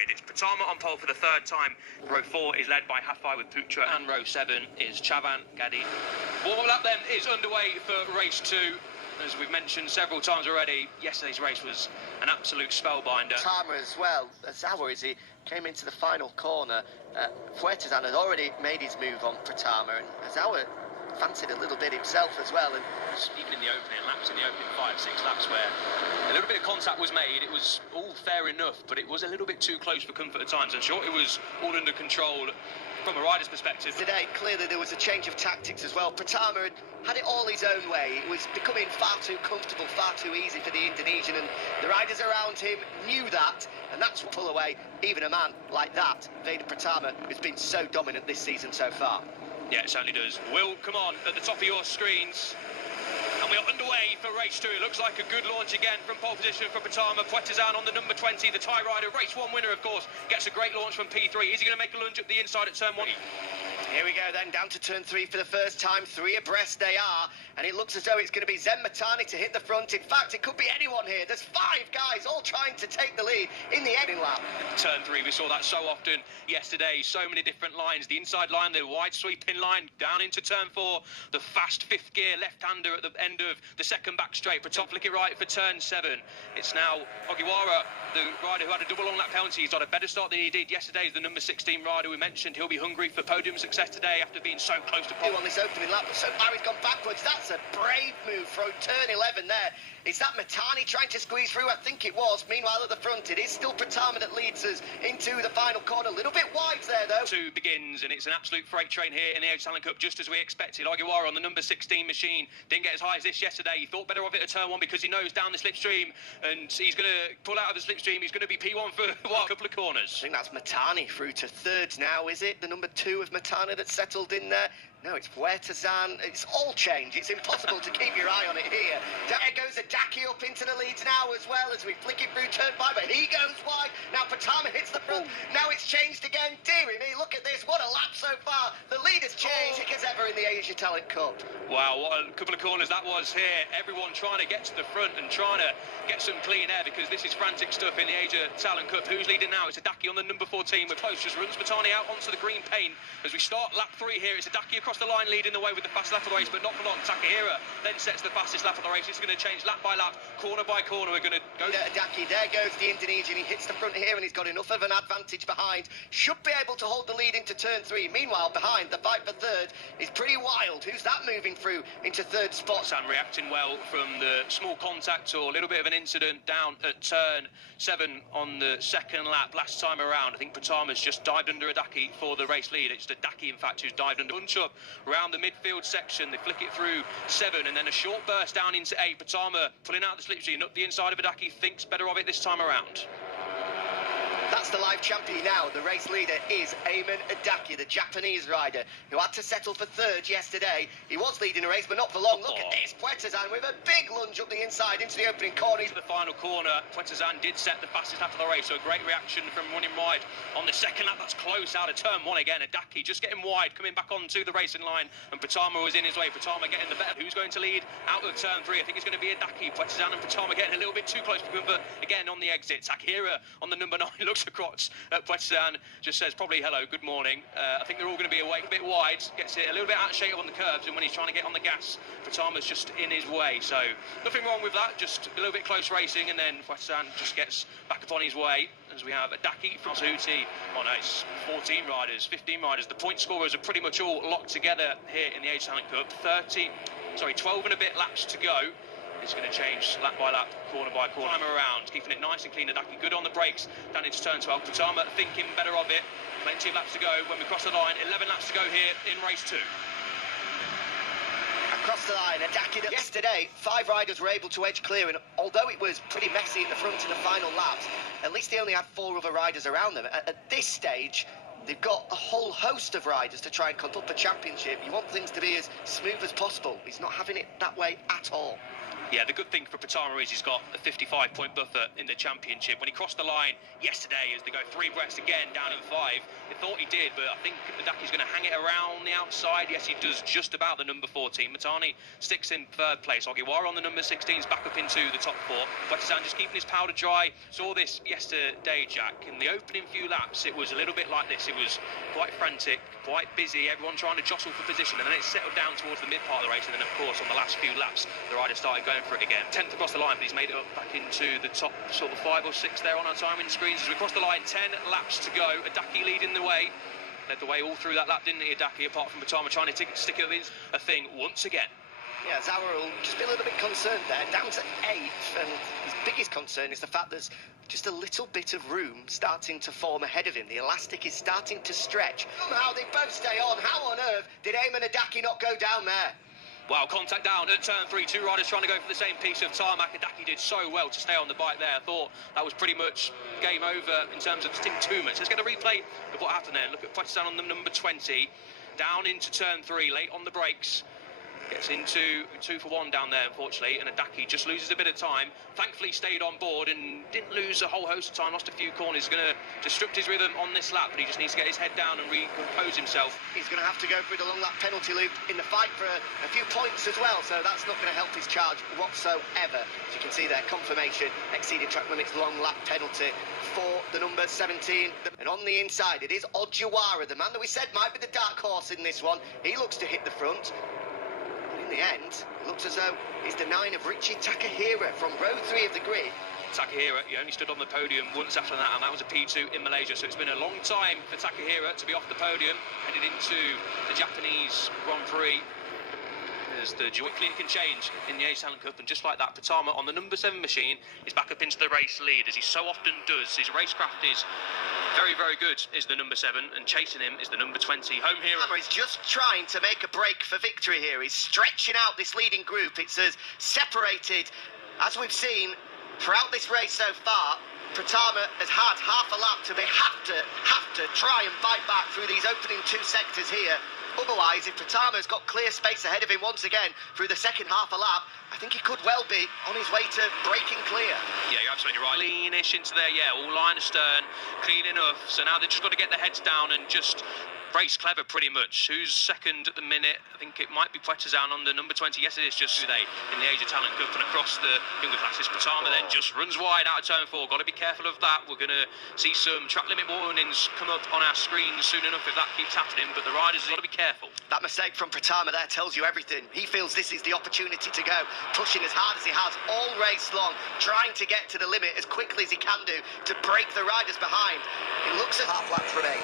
grid. It's Pratama on pole for the third time. Row 4 is led by Hafai with Putra, and row 7 is Chavan Gadi. Warm-up lap then is underway for race 2. As we've mentioned several times already, yesterday's race was an absolute spellbinder. Pratama as well, Azawa, as he came into the final corner, Fuertesan had already made his move on Pratama, and Azawa fancied a little bit himself as well. And even in the opening laps, in the opening 5-6 laps, where a little bit of contact was made, it was all fair enough, but it was a little bit too close for comfort at times. I'm sure it was all under control from a rider's perspective. Today, clearly there was a change of tactics as well. Pratama had it all his own way. It was becoming far too comfortable, far too easy for the Indonesian, and the riders around him knew that, and that's what pull away even a man like that, Veda Pratama, who's been so dominant this season so far. Yeah, it certainly does. Will, come on, at the top of your screens. And we're underway for race 2. It looks like a good launch again from pole position for Pratama. Fuertesan on the number 20, the Thai rider, race 1 winner, of course, gets a great launch from P3. Is he going to make a lunge up the inside at turn 1? Here we go then, down to turn 3 for the first time. 3 abreast they are, and it looks as though it's going to be Zen Matani to hit the front. In fact, it could be anyone here. There's 5 guys all trying to take the lead in the ending lap. Turn 3, we saw that so often yesterday. So many different lines. The inside line, the wide sweeping line, down into turn 4. The fast 5th gear left-hander at the end of the second back straight. Pratama flick it right for turn 7. It's now Ogiwara, the rider who had a double long lap penalty. He's got a better start than he did yesterday. He's the number 16 rider we mentioned. He'll be hungry for podium success today after being so close to pole. On this opening lap, but so far he's gone backwards. That's a brave move from turn 11 there. Is that Matani trying to squeeze through? I think it was. Meanwhile, at the front, it is still Pratama that leads us into the final corner. A little bit wide there, though. 2 begins, and it's an absolute freight train here in the IATC THAILAND Cup, just as we expected. Ogiwara on the number 16 machine didn't get as high as this yesterday. He thought better of it at turn 1 because he knows down the slipstream, and he's going to pull out of the slipstream. He's going to be P1 for what, a couple of corners. I think that's Matani through to thirds now, is it? The number 2 of Matani that's settled in there. No, it's Fuertesan. It's all change. It's impossible to keep your eye on it here. There goes Adaki up into the leads now as well as we flick it through turn 5, but he goes wide. Now Pratama hits the front. Now it's changed again. Dearie me, look at this. What a lap so far. The lead has changed as ever in the Asia Talent Cup. Wow, what a couple of corners that was here. Everyone trying to get to the front and trying to get some clean air because this is frantic stuff in the Asia Talent Cup. Who's leading now? It's Adaki on the number 14. We're close. Just runs Matani out onto the green paint as we start lap 3 here. It's Adaki across the line leading the way with the fast lap of the race, but not for long. Takahira then sets the fastest lap of the race. It's going to change lap by lap, corner by corner. We're going to go. Adaki, there goes the Indonesian. He hits the front here and he's got enough of an advantage behind. Should be able to hold the lead into turn 3. Meanwhile, behind, the fight for third is pretty wild. Who's that moving through into third spot? And reacting well from the small contact or a little bit of an incident down at turn 7 on the second lap last time around. I think Pratama's just dived under Adaki for the race lead. It's Adaki, in fact, who's dived under. Bunch up around the midfield section. They flick it through 7 and then a short burst down into 8. Pratama pulling out the slipstream up the inside of Adaki, thinks better of it this time around. That's the live champion now. The race leader is Ayman Adaki, the Japanese rider, who had to settle for third yesterday. He was leading the race, but not for long. Look at this, Fuertesan with a big lunge up the inside into the opening corner. To the final corner, Fuertesan did set the fastest lap of the race, so a great reaction from running wide on the second lap. That's close out of turn 1 again. Adaki just getting wide, coming back onto the racing line, and Pratama was in his way. Pratama getting the better. Who's going to lead out of turn 3? I think it's going to be Adaki. Fuertesan and Pratama getting a little bit too close for comfort again on the exit. Takahira on the number 9 looks across at Fuertesan, just says probably hello, good morning. I think they're all going to be awake, a bit wide, gets it a little bit out of shape on the curbs, and when he's trying to get on the gas, Pratama's just in his way. So nothing wrong with that, just a little bit close racing, and then Fuertesan just gets back upon his way as we have Adaki from Suhuti. Oh no, it's 14 riders, 15 riders. The point scorers are pretty much all locked together here in the Asia Talent Cup. 12 and a bit laps to go. It's going to change lap by lap, corner by corner. Time around, keeping it nice and clean. Adaki good on the brakes, down into turn 12. Pratama thinking better of it. Plenty of laps to go when we cross the line. 11 laps to go here in race 2. Across the line, Adaki. Yesterday, 5 riders were able to edge clear, and although it was pretty messy in the front in the final laps, at least they only had 4 other riders around them. At this stage, they've got a whole host of riders to try and cut up the championship. You want things to be as smooth as possible. He's not having it that way at all. Yeah, the good thing for Patama is he's got a 55-point buffer in the championship. When he crossed the line yesterday, as they go three breaths again, down in 5, they thought he did, but I think Daki's going to hang it around the outside. Yes, he does just about the number 14. Matani sticks in third place. Ogiwara on the number 16 is back up into the top 4. Wettersan just keeping his powder dry. Saw this yesterday, Jack. In the opening few laps, it was a little bit like this. It was quite frantic, quite busy, everyone trying to jostle for position, and then it settled down towards the mid part of the race, and then, of course, on the last few laps, the rider started going for it again. 10th across the line, but he's made it up back into the top sort of 5 or 6 there on our timing screens. As we cross the line, 10 laps to go. Adaki leading the way. Led the way all through that lap, didn't he, Adaki, apart from Patama trying to stick it with a thing once again. Yeah, Zauer will just be a little bit concerned there, down to 8th, and his biggest concern is the fact there's just a little bit of room starting to form ahead of him. The elastic is starting to stretch. Somehow they both stay on. How on earth did Eamon Adaki not go down there? Wow, contact down at turn 3. 2 riders trying to go for the same piece of tarmac. Adaki did so well to stay on the bike there. I thought that was pretty much game over in terms of 2 minutes. Let's get a replay of what happened there. Look at Wettersan on the number 20. Down into turn 3, late on the brakes. Gets into 2 for 1 down there, unfortunately, and Adaki just loses a bit of time. Thankfully, stayed on board and didn't lose a whole host of time, lost a few corners. He's going to disrupt his rhythm on this lap, but he just needs to get his head down and recompose himself. He's going to have to go through the long lap penalty loop in the fight for a few points as well, so that's not going to help his charge whatsoever. As you can see there, confirmation, exceeding track limits, long lap penalty for the number 17. And on the inside, it is Ogiwara, the man that we said might be the dark horse in this one. He looks to hit the front. In the end, it looks as though it's the 9 of Richie Takahira from row 3 of the grid. Takahira, he only stood on the podium once after that, and that was a P2 in Malaysia, so it's been a long time for Takahira to be off the podium, headed into the Japanese Grand Prix. As the Joiklin can change in the IATC Thailand Cup, and just like that, Patama on the number 7 machine is back up into the race lead, as he so often does. His racecraft is very, very good, is the number 7, and chasing him is the number 20. Home hero. He's just trying to make a break for victory here. He's stretching out this leading group. It's as separated as we've seen throughout this race so far. Pratama has had half a lap to have to try and fight back through these opening 2 sectors here. Otherwise, if Pratama's got clear space ahead of him once again through the second half a lap, I think he could well be on his way to breaking clear. Yeah, you're absolutely right. Leanish into there, yeah, all line astern, clean enough. So now they've just got to get their heads down and just race clever, pretty much. Who's second at the minute? I think it might be Wettersan on the number 20. Yes, it is just they in the IATC Thailand Cup, and across the younger classes. Patama then just runs wide out of turn 4. Got to be careful of that. We're going to see some track limit warnings come up on our screens soon enough if that keeps happening, but the riders have got to be careful. That mistake from Pratama there tells you everything. He feels this is the opportunity to go, pushing as hard as he has all race long, trying to get to the limit as quickly as he can do to break the riders behind. It looks as half laps remain.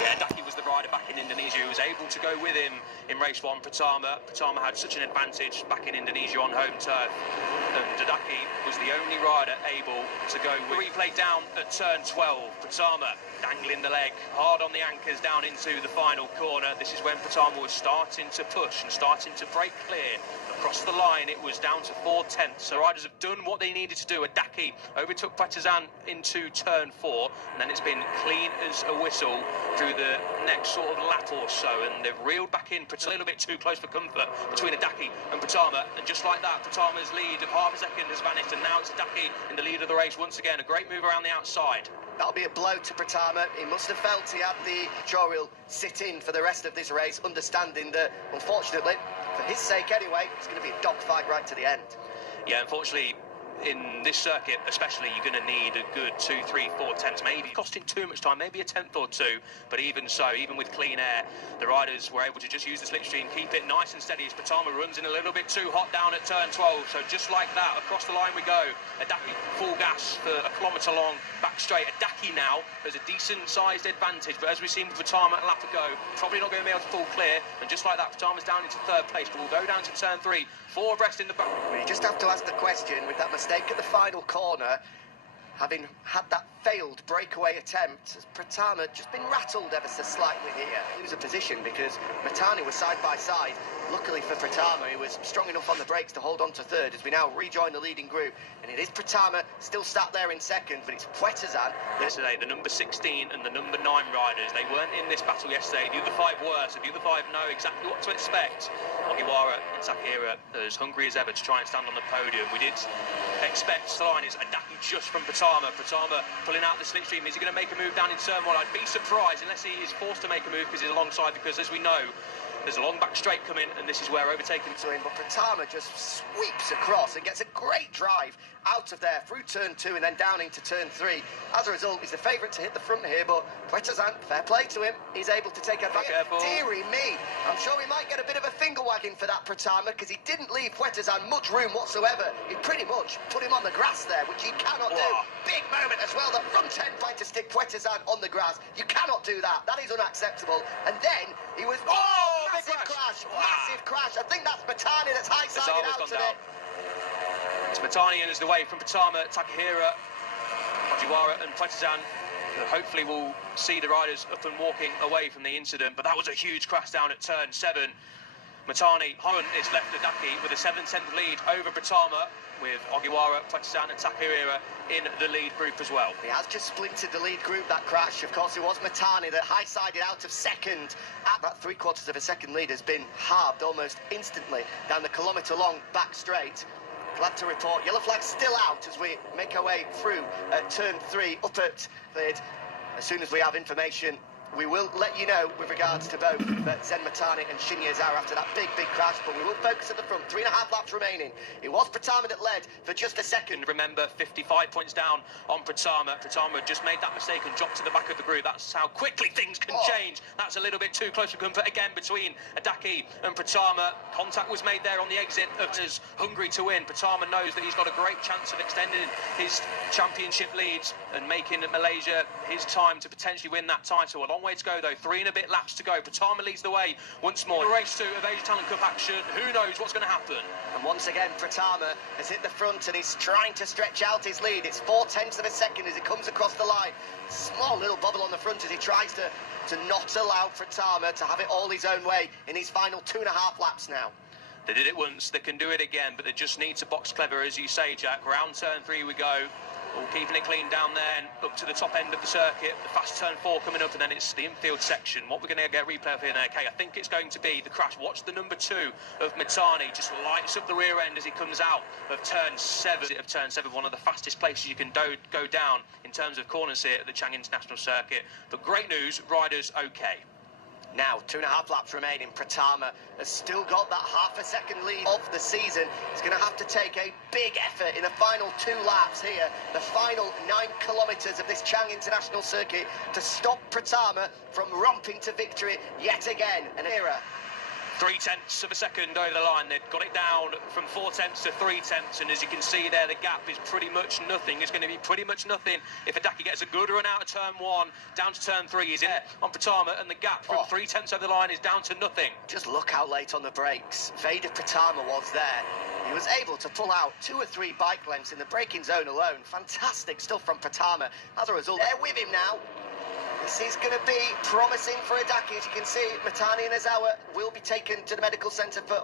Yeah, Daki was the rider back in Indonesia who was able to go with him in race 1. Patama had such an advantage back in Indonesia on home turf, and Daki was the only rider able to go with. Replay down at turn 12. Patama dangling the leg hard on the anchors down into the final corner. This is when Patama was starting to push and starting to break clear. Across the line, it was down to 4/10. So riders have done what they needed to do. Adaki overtook Wettersan into turn 4, and then it's been clean as a whistle through the next sort of lap or so, and they've reeled back in a little bit too close for comfort between Adaki and Patama, and just like that, Patama's lead of half a second has vanished, and now it's Adaki in the lead of the race once again. A great move around the outside. That'll be a blow to Pratama. He must have felt he had the tutorial sit in for the rest of this race, understanding that, unfortunately, for his sake anyway, it's going to be a dogfight right to the end. Yeah, unfortunately, in this circuit especially, you're going to need a good 2, 3, 4 tenths, maybe costing too much time, maybe a tenth or two, but even so, even with clean air, the riders were able to just use the slipstream, keep it nice and steady as Patama runs in a little bit too hot down at turn 12. So just like that, across the line we go. Adaki full gas for a kilometre long back straight. Adaki now has a decent sized advantage, but as we've seen with Patama a lap ago, probably not going to be able to pull clear, and just like that, Patama's down into 3rd place, but we'll go down to turn 3, 4 abreast in the back. Well, you just have to ask the question with that mistake at the final corner. having had that failed breakaway attempt, has Pratama just been rattled ever so slightly here. Lose a position because Matani was side by side. Luckily for Pratama, he was strong enough on the brakes to hold on to third as we now rejoin the leading group. And it is Pratama still sat there in second, but it's Puetazan. Yesterday, the number 16 and the number 9 riders, they weren't in this battle yesterday. The other 5 were, so the other 5 know exactly what to expect. Ogiwara and Takahira are as hungry as ever to try and stand on the podium. We did expect Stellani's a Daki just from Pratama. Pratama pulling out the slipstream. Is he going to make a move down in turn 1? I'd be surprised unless he is forced to make a move because he's alongside, because as we know, there's a long back straight coming, and this is where overtaking to him. But Pratama just sweeps across and gets a great drive out of there through turn 2 and then down into turn 3. As a result, he's the favourite to hit the front here, but Puetazan, fair play to him, he's able to take advantage. Deary me, I'm sure we might get a bit of a finger wagging for that Pratama, because he didn't leave Puetazan much room whatsoever. He pretty much put him on the grass there, which he cannot do. Big moment as well, the front end trying to stick Puetazan on the grass. You cannot do that. That is unacceptable. And then he was... massive crash. Massive crash. I think that's Matani that's high-sided out of it. It's Matani and is the way from Pratama, Takahira, Ogiwara and Puetazan. Hopefully we'll see the riders up and walking away from the incident, but that was a huge crash down at turn 7. Matani, Holland is left to Daki with a 7-10th lead over Pratama, with Ogiwara, Puetazan and Takahira in the lead group as well. He has just splintered the lead group, that crash. Of course, it was Matani that high-sided out of second. At that 3/4 of a second lead has been halved almost instantly down the kilometre-long back straight. Glad to report yellow flag still out as we make our way through turn 3 up at third. As soon as we have information, we will let you know with regards to both Zen Matani and Shinya Zara after that big crash, but we will focus at the front. 3.5 laps remaining. It was Pratama that led for just a second. Remember, 55 points down on Pratama. Pratama just made that mistake and dropped to the back of the group. That's how quickly things can change. That's a little bit too close for comfort again between Adaki and Pratama. Contact was made there on the exit of his hungry to win. Pratama knows that he's got a great chance of extending his championship leads and making Malaysia his time to potentially win that title. A long way to go though, 3 and a bit laps to go. Pratama leads the way once more. Race 2 of Asia Talent Cup action. Who knows what's going to happen? And once again, Pratama has hit the front and he's trying to stretch out his lead. It's 0.4 of a second as he comes across the line. Small little bubble on the front as he tries to not allow Pratama to have it all his own way in his final 2.5 laps now. They did it once, they can do it again, but they just need to box clever, as you say, Jack. Round turn 3 we go. All keeping it clean down there and up to the top end of the circuit. The fast turn 4 coming up, and then it's the infield section. What we're going to get replay of here now, okay, I think it's going to be the crash. Watch the number 2 of Matani, just lights up the rear end as he comes out of turn 7. One of the fastest places you can go down in terms of corners here at the Chang International Circuit. But great news, riders okay. Now, 2.5 laps remaining. Pratama has still got that half a second lead of the season. He's going to have to take a big effort in the final 2 laps here, the final 9 kilometres of this Chang International Circuit, to stop Pratama from romping to victory yet again. An era. 0.3 of a second over the line. They've got it down from 0.4 to 0.3, and as you can see there, the gap is pretty much nothing. It's going to be pretty much nothing if Adaki gets a good run out of turn 1 down to turn 3. He's in on Pratama, and the gap from 0.3 over the line is down to nothing. Just look how late on the brakes Veda Pratama was there. He was able to pull out 2 or 3 bike lengths in the braking zone alone. Fantastic stuff from Pratama. As a result, they're with him now. This is going to be promising for Adaki. As you can see, Matani and Azawa will be taken to the medical centre for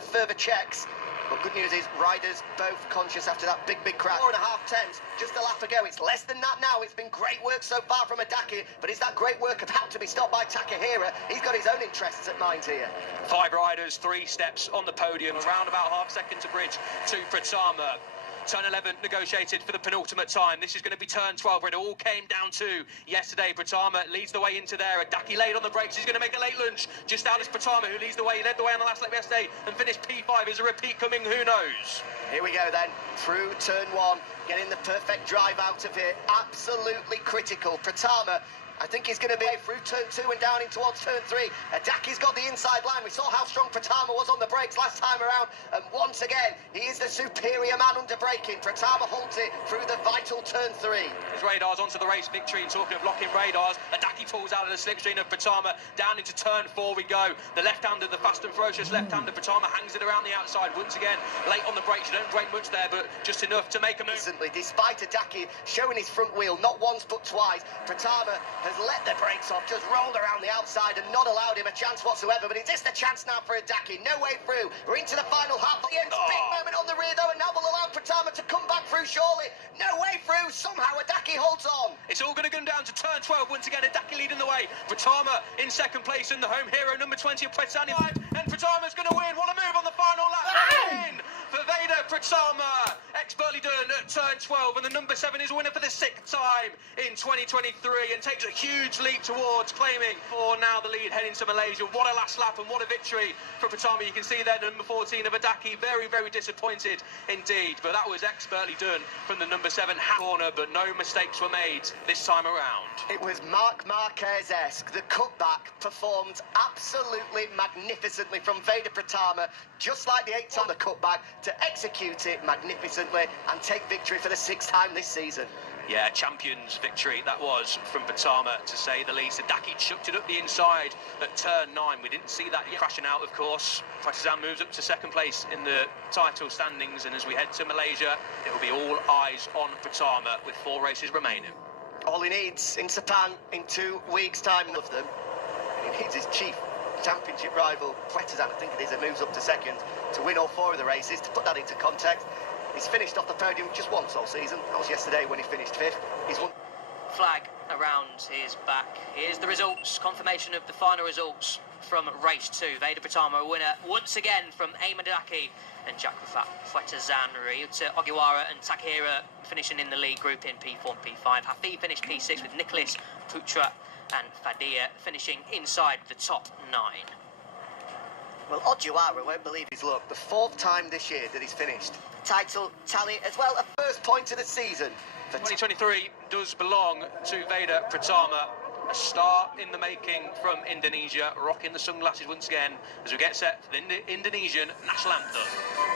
further checks. But good news is, riders both conscious after that big crash. 4.5 tenths, just a lap ago. It's less than that now. It's been great work so far from Adaki, but is that great work about to be stopped by Takahira? He's got his own interests at mind here. 5 riders, 3 steps on the podium, around about half second to bridge to Pratama. Turn 11 negotiated for the penultimate time. This is going to be turn 12, where it all came down to yesterday. Pratama leads the way into there. Adaki laid on the brakes. He's going to make a late lunge. Just out is Pratama, who leads the way. He led the way on the last lap yesterday and finished P5. Is a repeat coming? Who knows? Here we go then. Through turn 1, getting the perfect drive out of here. Absolutely critical. Pratama I think he's going to be through turn 2 and down in towards turn 3. Adaki's got the inside line. We saw how strong Pratama was on the brakes last time around. And once again, he is the superior man under braking. Pratama holds it through the vital turn 3. His radars onto the race victory. And talking of locking radars, Adaki pulls out of the slipstream of Pratama. Down into turn 4 we go. The left-hander, the fast and ferocious left-hander, Pratama hangs it around the outside. Once again, late on the brakes. You don't brake much there, but just enough to make a move. Despite Adaki showing his front wheel not once but twice, Pratama has let the brakes off, just rolled around the outside and not allowed him a chance whatsoever. But it's just a chance now for Adaki. No way through. We're into the final half. Big moment on the rear though, and now will allow Pratama to come back through surely. No way through. Somehow Adaki holds on. It's all going to come down to turn 12 once again. Adaki leading the way. Pratama in second place and the home hero, number 20 of Pratama. And Pratama's going to win. What a move on the final lap. Win for Veda Pratama. Expertly done at turn 12, and the number 7 is winner for the 6th time in 2023 and takes a huge leap towards claiming for now the lead heading to Malaysia. What a last lap and what a victory for Pratama. You can see there the number 14 of Adaki, very, very disappointed indeed, but that was expertly done from the number 7 corner, but no mistakes were made this time around. It was Marc Marquez-esque. The cutback performed absolutely magnificently from Veda Pratama, just like the 8th on the cutback, to execute it magnificently and take victory for the 6th time this season. Yeah, champions victory that was from Pratama, to say the least. Adaki chucked it up the inside at turn 9. We didn't see that yet. Crashing out, of course. Partizan moves up to second place in the title standings, and as we head to Malaysia, it will be all eyes on Pratama with 4 races remaining. All he needs in Sepang in 2 weeks' time of them. He needs his chief championship rival, Partizan, I think it is, who moves up to second to win all 4 of the races. To put that into context, he's finished off the podium just once all season. That was yesterday when he finished 5th. He's won. Flag around his back. Here's the results, confirmation of the final results from race 2. Veda Pratama a winner once again from Ayman Adaki and Jakrafat Partizan. Ryuta Ogiwara and Takahira finishing in the lead group in P4 and P5. Hafiz finished P6 with Nicholas, Putra and Fadia finishing inside the top 9. Well, Ogiwara won't believe his luck. The 4th time this year that he's finished. Title tally as well, a first point of the season. 2023 does belong to Veda Pratama. A star in the making from Indonesia, rocking the sunglasses once again as we get set for the Indonesian national anthem.